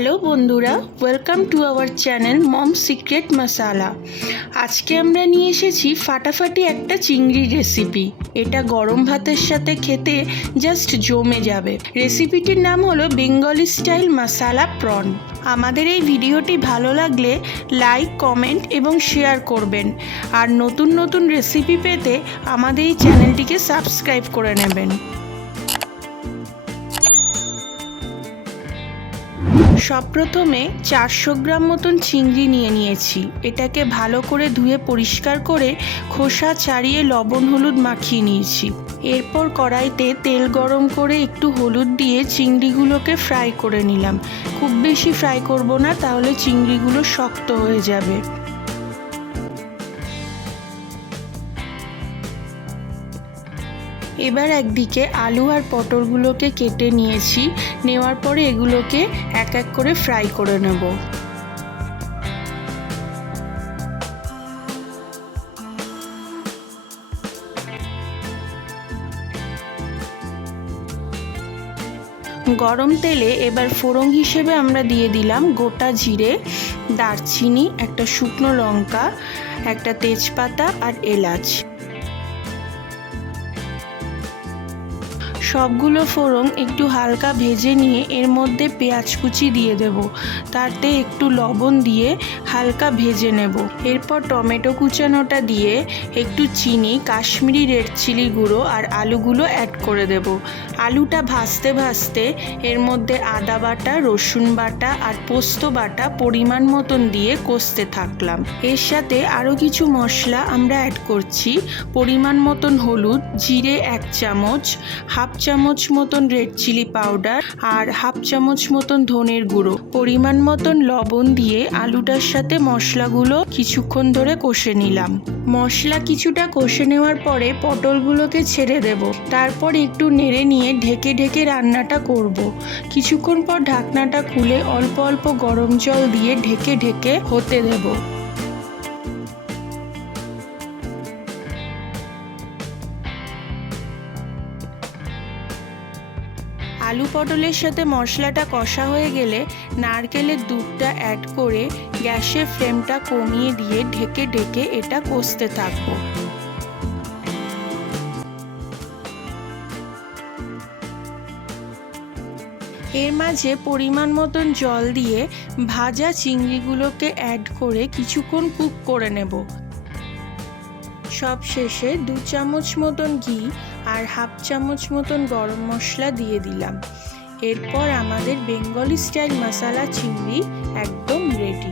Hello বন্ধুরা, welcome to our channel mom secret masala. আজকে আমরা নিয়ে এসেছি ফাটাফাটি একটা চিংড়ির রেসিপি। এটা গরম ভাতের সাথে খেতে জাস্ট জমে যাবে। রেসিপিটির নাম হলো বেঙ্গলি স্টাইল মশালা প্রন। আমাদের এই ভিডিওটি ভালো লাগলে লাইক, কমেন্ট এবং শেয়ার করবেন। আর নতুন নতুন রেসিপি পেতে আমাদের এই চ্যানেলটিকে সাবস্ক্রাইব করে নেবেন। সব প্রথমে 400 গ্রাম মতন চিংড়ি নিয়েছি। এটাকে ভালো করে ধুয়ে পরিষ্কার করে খোসা ছাড়িয়ে লবণ হলুদ মাখিয়ে নিয়েছি। এরপর কড়াইতে তেল গরম করে একটু হলুদ দিয়ে চিংড়িগুলোকে ফ্রাই করে নিলাম। খুব বেশি ফ্রাই করব না, তাহলে চিংড়িগুলো শক্ত হয়ে যাবে। এবার একদিকে আলু আর পটলগুলোকে কেটে নিয়েছি। নেওয়ার পরে এগুলোকে এক এক করে ফ্রাই করে নেব। গরম তেলে এবার ফোড়ন হিসেবে আমরা দিয়ে দিলাম গোটা জিরে, দারচিনি, একটা শুকনো লঙ্কা, একটা তেজপাতা আর এলাচ। সবগুলো ফোড়ন একটু হালকা ভেজে নিয়ে এর মধ্যে পেঁয়াজ কুচি দিয়ে দেব। তাতে একটু লবণ দিয়ে হালকা ভেজে নেব। এরপর টমেটো কুচানোটা দিয়ে একটু চিনি, কাশ্মীরি রেড চিলি গুঁড়ো আর আলুগুলো অ্যাড করে দেব। আলুটা ভাজতে ভাজতে এর মধ্যে আদা বাটা, রসুন বাটা আর পোস্ত বাটা পরিমাণ মতন দিয়ে কষতে থাকলাম। এর সাথে আরও কিছু মশলা আমরা অ্যাড করছি। পরিমাণ মতন হলুদ, জিরে 1 চামচ, হাফ চামচ মতন রেড চিলি পাউডার আর হাফ চামচ মতন ধনের গুঁড়ো, পরিমাণ মতন লবণ দিয়ে আলুটার সাথে মশলাগুলো কিছুক্ষণ ধরে কষে নিলাম। মশলা কিছুটা কষে নেওয়ার পরে পটলগুলোকে ছেড়ে দেব। তারপর একটু নেড়ে নিয়ে ঢেকে ঢেকে রান্নাটা করব। কিছুক্ষণ পর ঢাকনাটা খুলে অল্প অল্প গরম জল দিয়ে ঢেকে ঢেকে হতে দেব। আলু পটলের সাথে মশলাটা কষা হয়ে গেলে নারকেলের দুধটা অ্যাড করে গ্যাসের ফ্লেমটা কমিয়ে দিয়ে ঢেকে ঢেকে এটা কষতে থাকবো। এর মাঝে পরিমাণ মতন জল দিয়ে ভাজা চিংড়িগুলোকে অ্যাড করে কিছুক্ষণ কুক করে নেব। সব শেষে 2 চামচ মতন ঘি আর হাফ চামচ মতন গরম মশলা দিয়ে দিলাম। এরপর আমাদের বেঙ্গলি স্টাইল মশালা চিংড়ি একদম রেডি।